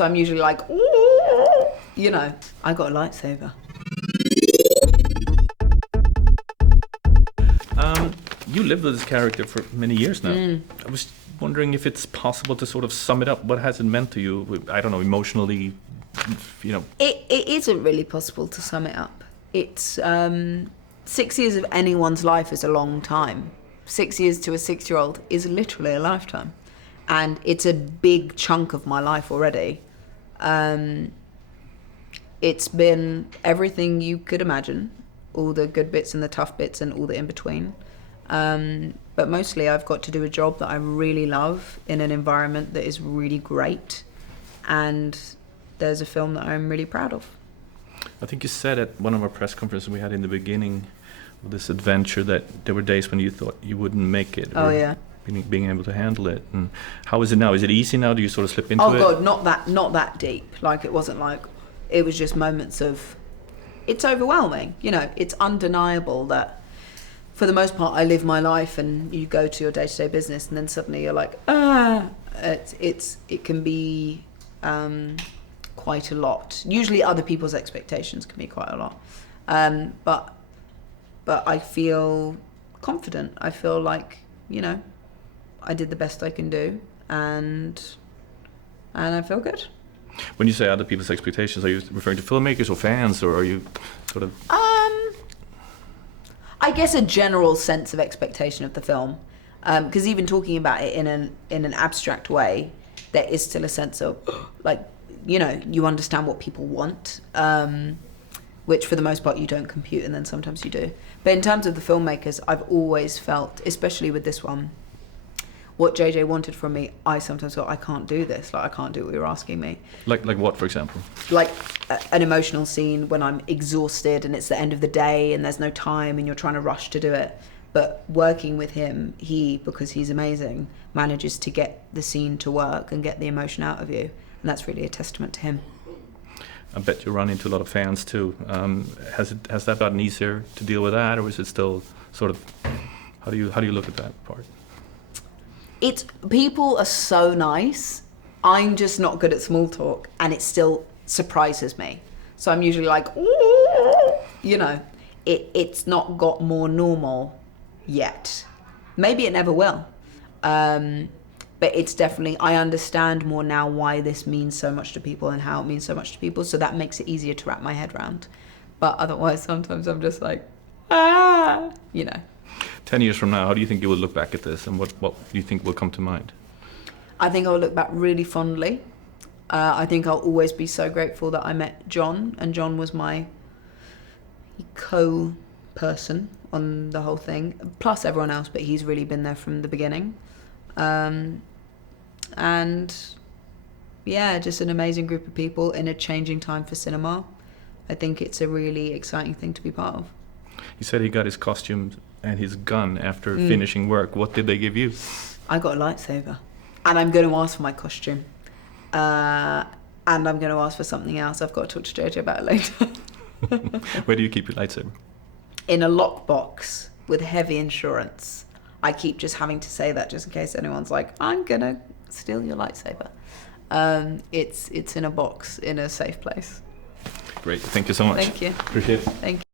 So I'm usually like, ooh, you know, I got a lightsaber. You lived with this character for many years now. I was wondering if it's possible to sort of sum it up. What has it meant to you? I don't know, emotionally, you know. It isn't really possible to sum it up. It's 6 years of anyone's life is a long time. 6 years to a 6-year-old is literally a lifetime. And it's a big chunk of my life already. It's been everything you could imagine, all the good bits and the tough bits and all the in-between. But mostly I've got to do a job that I really love in an environment that is really great. And there's a film that I'm really proud of. I think you said at one of our press conferences we had in the beginning of this adventure that there were days when you thought you wouldn't make it. Oh, yeah. Being able to handle it. And how is it now? Is it easy now? Do you sort of slip into it? Oh, God, not that deep. Like, it wasn't like... It was just moments of... It's overwhelming. You know, it's undeniable that for the most part, I live my life and you go to your day-to-day business and then suddenly you're like, it can be quite a lot. Usually other people's expectations can be quite a lot. But I feel confident. I feel like, you know, I did the best I can do and I feel good. When you say other people's expectations, are you referring to filmmakers or fans, or are you sort of... I guess a general sense of expectation of the film, because even talking about it in an abstract way, there is still a sense of, like, you know, you understand what people want, which for the most part you don't compute, and then sometimes you do. But in terms of the filmmakers, I've always felt, especially with this one, what JJ wanted from me, I sometimes thought, I can't do this. Like, I can't do what you're asking me. Like what, for example? Like an emotional scene when I'm exhausted and it's the end of the day and there's no time and you're trying to rush to do it. But working with him, because he's amazing, manages to get the scene to work and get the emotion out of you. And that's really a testament to him. I bet you run into a lot of fans too. Has that gotten easier to deal with that, or is it still sort of, how do you look at that part? People are so nice. I'm just not good at small talk, and it still surprises me. So I'm usually like, ooh, you know, it's not got more normal yet. Maybe it never will. But it's definitely, I understand more now why this means so much to people and how it means so much to people. So that makes it easier to wrap my head around. But otherwise, sometimes I'm just like, you know. 10 years from now, how do you think you will look back at this, and what do you think will come to mind? I think I'll look back really fondly. I think I'll always be so grateful that I met John, and John was my co-person on the whole thing, plus everyone else, but he's really been there from the beginning. And yeah, just an amazing group of people in a changing time for cinema. I think it's a really exciting thing to be part of. He said he got his costume and his gun after finishing work. What did they give you? I got a lightsaber. And I'm going to ask for my costume. And I'm going to ask for something else. I've got to talk to JJ about it later. Where do you keep your lightsaber? In a lockbox with heavy insurance. I keep just having to say that just in case anyone's like, I'm going to steal your lightsaber. It's in a box in a safe place. Great. Thank you so much. Thank you. Appreciate it. Thank you.